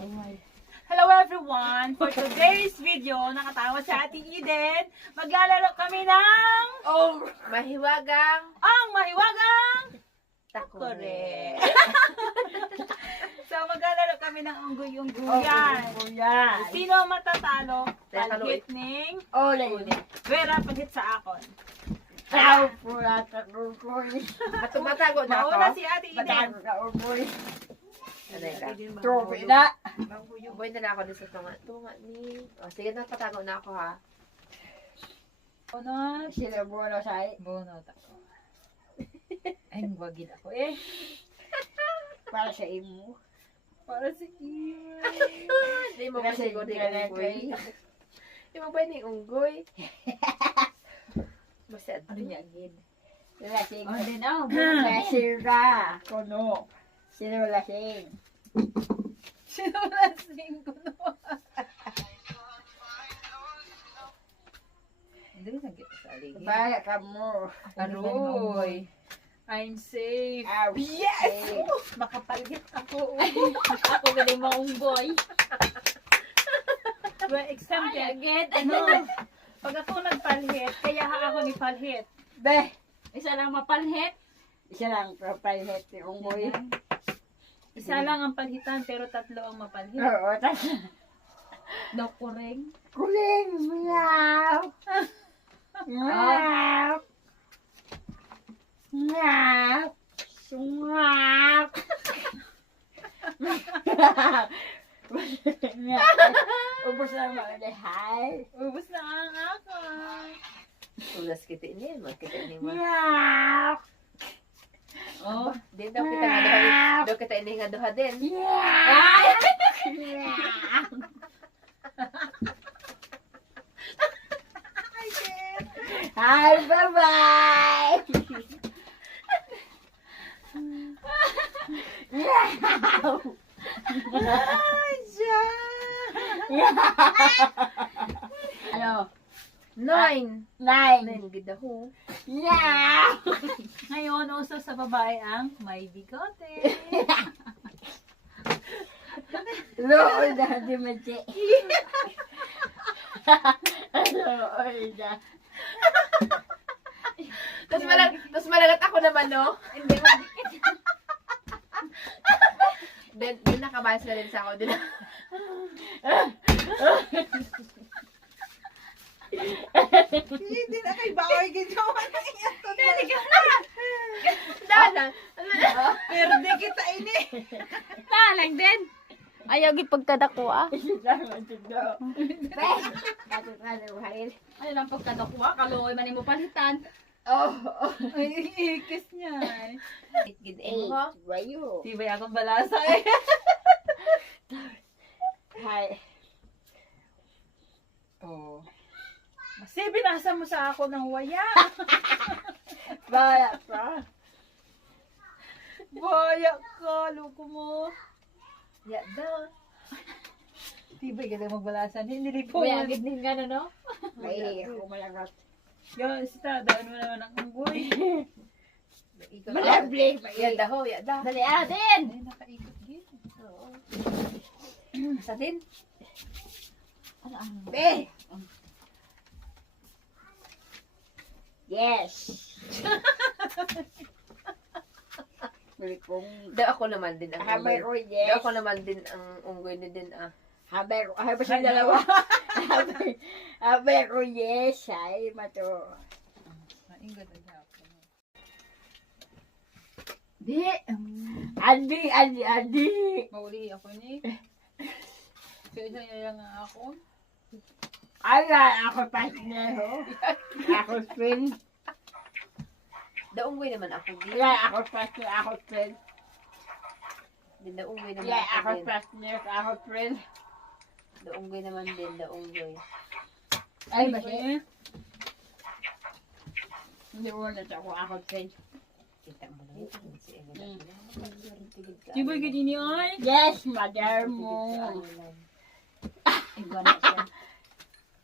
Hello everyone! For today's video, nakatawa si Ate Eden. Maglalaro kami ng Mahiwagang ang mahiwagang takore. So maglalaro kami ng unggoy-unggoyan. Sino ang matatalo? Palhit ning Vera, palhit sa akon. Matubatago na ako. Mauna si Ate Eden. Trophy na. Boy na ako dito sa tunga ni. O, sige na, patago na ako ha. Bono. Sila bono say. Bono tako. Ay, wagid ako eh. Para sa imo. Para si Iyo. Hindi mo Kasi masigo ni ganun unggoy. Hindi mo ba ni unggoy? Masad. Ano niya gid? Lasing. Oh, din ako. Lasing ka. Kono. Sino lasing? Sino lasing ko no? Hindi na kita sa aligid. Baya ka mo. Aroy. I'm safe. Ow, Yes! safe. Makapalhit ako. Ako galing maunggoy. Well, example, ano, pag ako nagpalhit, kaya ako ni palhit. Be. Isa lang mapalhit. Isa lang kapalhet ni Unggoy. Isa lang ang palhitan, pero tatlo ang mapalhit. Oo, tas. Dokureng. Kuling. Meow. Meow. Meow. Meow. Ubus na mga hi. Ubus na ang akon. Tulas kita ini. Magkita ini mo. Meow. Oh. Di daw kita nga duha. Daw kita ini nga duha din. Meow. Hi, bye-bye. Meow. Ano? 9. Nine. 9 gid ako. Meow. Ngayon, uso sa babae ang may bigote. Lord, di mati. Lord. Tapos malagat ako naman, no? Hindi mo dikit. Din nakabayas na rin sa ako. Din. Hindi na kay bawal ginawa na iyan to. Dala. Pero di kita ini. Talang din. Ayaw gid pagkadakwa. Ano lang pagkadakwa, kaloy man imo palitan. Ay, ikis niya. Gid mo. Wayo. Di ba akong balasa eh. Hi. Oh. Kasi binasa mo sa ako ng waya. Baya pa. Baya ka, loko mo. Ya daw. Di ba galing magbalasan? Hindi po. Kuya gid ning gano no. Ay, ako malagat. Yo, sita, daan mo naman ang unggoy. Ikot. Malabli. Ya daw, ya daw. Dali din. Ay, nakaikot gid. Sa din. Ano? Be. Yes. Malikong. Daw ako naman din ang Habay unggoy. ko, yes. Daw ako naman din ang unggoy ni din ah. Habay ko sa dalawa. Habay ko, yes. Ay, mato. Maingod ang hapon. Di. Adi. Mauli ako ni. Kaya siya nga ako. Ala, ako pasneho. Ako twin. Daw unggoy naman ako din. Ala, ako pasneho. Ako twin. Din daw unggoy naman Ala, ako ako din. pasneho. Ako twin. Daw unggoy naman din, daw unggoy. Ay, basi. Eh, Hindi mo na ako twin. Kita mo na yun. Si Ella. di ba gid ini ay? Yes, mother mo. Iba na siya.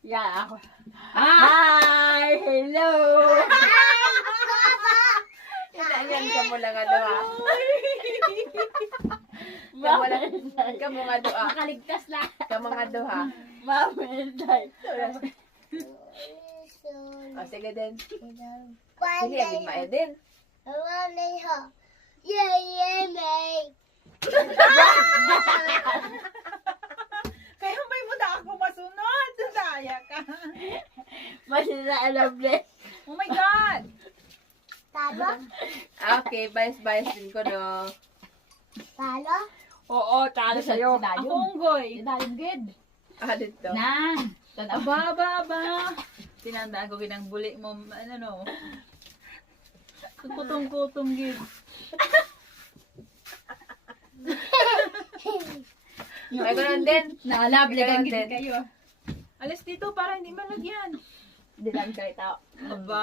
Yeah, ako. Hi! Hello! Yan ka mo lang ano ha. Kamu nga doa. Makaligtas na. Kamu nga doha. Maminday. O, sige din. Sige, din ma din. Kaya may mo na ako masunod. Daya ka. Masira alable. Oh my God. Okay, bias din ko no. Oo, talo sa'yo. Ako unggoy. Dalim good. Ah, dito. Nan. Aba, aba, aba. Tinandaan ko ginang buli mo. Ano no? Kutong-kutong gid. Ay, ko lang din. Naalable Ikaw kang din. gid kayo. Alis dito para hindi malagyan. Di lang kayo tao. Aba.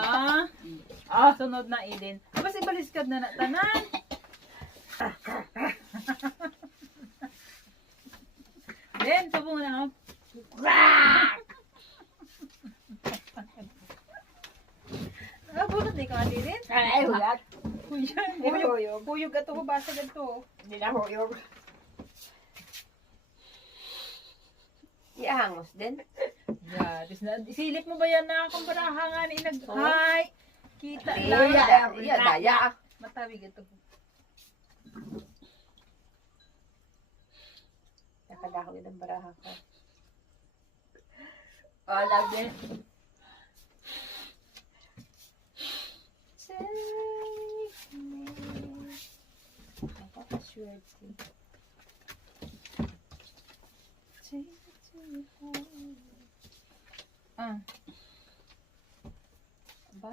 Ah, Sunod na Eden. Aba si baliskad na tanan. Den, tubo na ako. Bunot na ikaw, Ate Den. ay, hulat. Huyog. Huyog ka to, basa ka to. Hindi na huyog. Iahangos din. Yeah, silip mo ba yan na akong baraha nga ni nag-hi? Kita Iya, lang. iya, daya. Matawig ito. Nakadako din ang baraha ko. Oh, love it. Take me. Napaka-swerte. Take me to your home. Ah. Ba?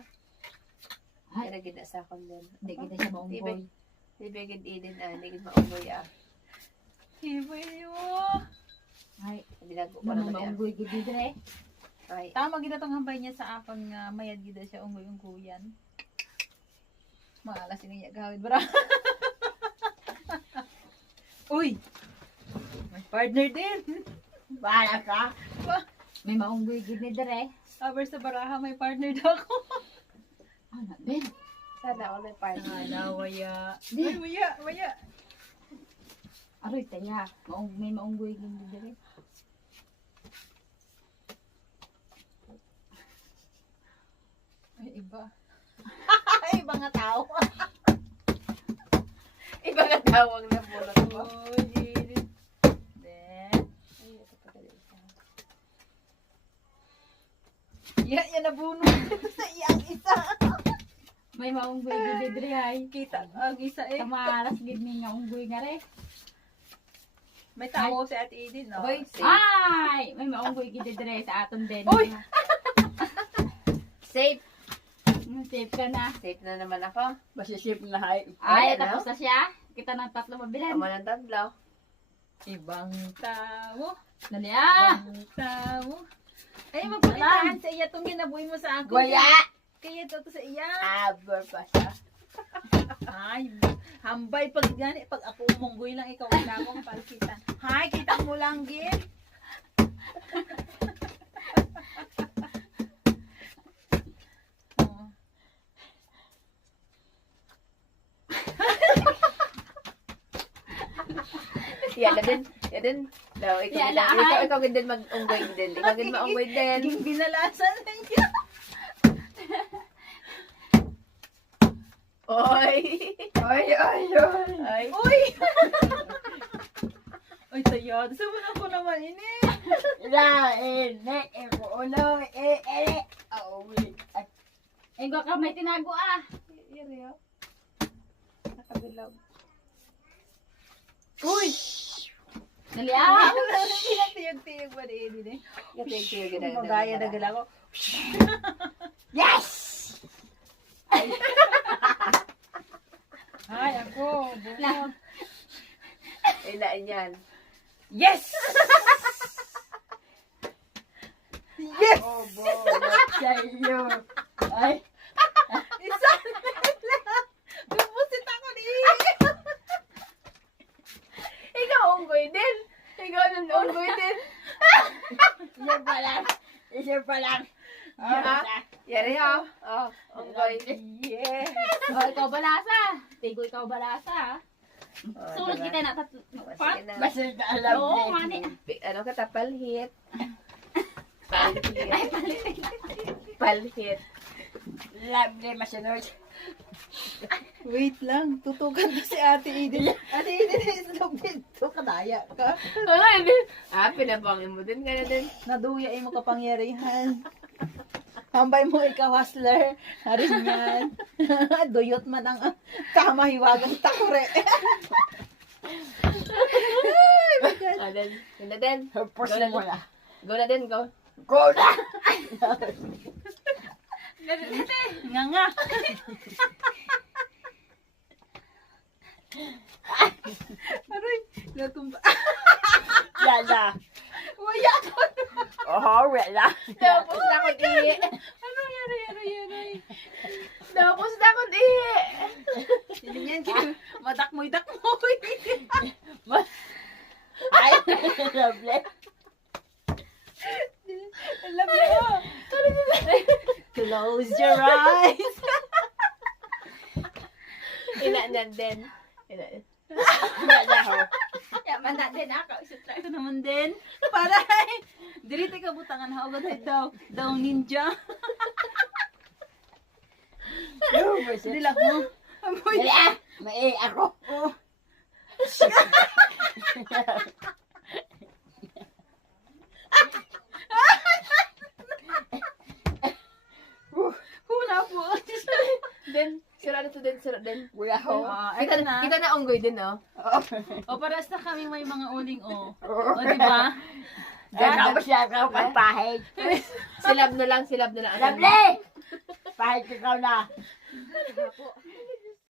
Ay. Kaya gina sa akong din. Hindi kita siya maumboy. Di ba gid Eden hindi gid maumboy ah. Hibay yo. Ay, Binago ko naman naman yan. maumboy gid dire. Ay, Tama gid atong hambay niya sa akon nga mayad gid siya unggoy-unggoyan. Maalas ini gawid bra. Uy. May partner din. Bahala ka. Ba? May maumboy gid ni dire. Aber sa baraha may partner daw ako. Ano, Ben? sana ako may partner. Hala, waya. Di. Ay, waya. Aroy, taya. May maumboy gid ni dire. Ay, iba. Iba nga tao. Iba nga tawag na bulot mo. Uy, Edith. Then, Ay, ito pa dali isa. yan nabunod. Yang isa. May maumboy gid ni dire ay. Kita, ang isa eh. Kamaras gid ni nga umboy nga re. May tao si Ate Edith, no? Hoy, safe. Ay! May maumboy gid ni dire sa aton din. Uy! Safe. Safe ka na. Safe na naman ako. Basta safe na hay. Ay, Ay, tapos na siya. Kita ng tatlo mabilan. Tama ng tatlo. Ibang tao. Dali ah! Ibang tao. Ay, magpapitahan sa iya itong ginabuhi mo sa ako. Goya! Kaya ito sa iya. Aber pa siya. Ay, hambay pag gani. Pag ako umunggoy lang, ikaw wala akong palkitan. Hay, kita mo lang, Gil. Oh. Yan na din. Yan din. No, ikaw, Yan din, na, ikaw, ay. ikaw din mag-unggoy din. Ikaw din maunggoy din. Naging binalasan na niya. Oy! Ay, ay, ay! Ay! Uy! Ay, tayad. Sabi ko naman, ini. Ulo, Eh, gwa ka may tinago ah. Yari oh. Nakabilog. Uy! Dali ah! Tiyag-tiyag ba di, Edith? Gatiyag-tiyag na. Magaya na gala ko. Yes! Ay, ako. Lang. Ilaan yan. Yes! Yes! Oh, bolot sa'yo. Ay, Isa na lang. Bubusit ako ni. Ikaw unggoy din. Ikaw nun unggoy din. isa pa lang. Isa pa lang. Yeah. Basta. Yari ha. Oh, unggoy. Yes. Oh, ikaw balasa. Tigo, ikaw balasa. Oh, Sulod diba? kita na Oh, pat. sige na. Basta alam Oo, niya. mani. Ano ka ta? Palhit. Palhit. Palhit. Love niya masunod. Wait lang, tutukan na si Ate Eden. Ate Eden, islogin to, kadaya ka. Wala, hindi. Pinabangin mo din. Kaya din. Naduyain mo kapangyarihan. Hambay mo ikaw, hustler. Harin yan. Duyot man ang kamahiwagang takore. Oh, then. Yun na din. Purpose Go na na. mo na. Go na din, go. Go na! Nga nga. Aray, natumba. Yala. Waya ko. Oh, wala. Tapos na ako ihi. Ano yari. Tapos na ako ihi. Silingan ka. Madakmoy-dakmoy. Ay, lovely. Alam niyo. Close your eyes. Inanan din. Wala ho. Yaman na din ako. Ito naman din. Para dirite ka butangan ha. Ugad daw ninja. Hindi lang mo. Amoy. Wala. May ako. Oh. Hula po. Then, sira na to din, sira din. Wala ho. Ito na. Kita na unggoy din, no? O, paras na kami may mga uling o. O, diba? Ganda ba siya ka pagpahid? Silab na lang. Lovely! Pahid ikaw na.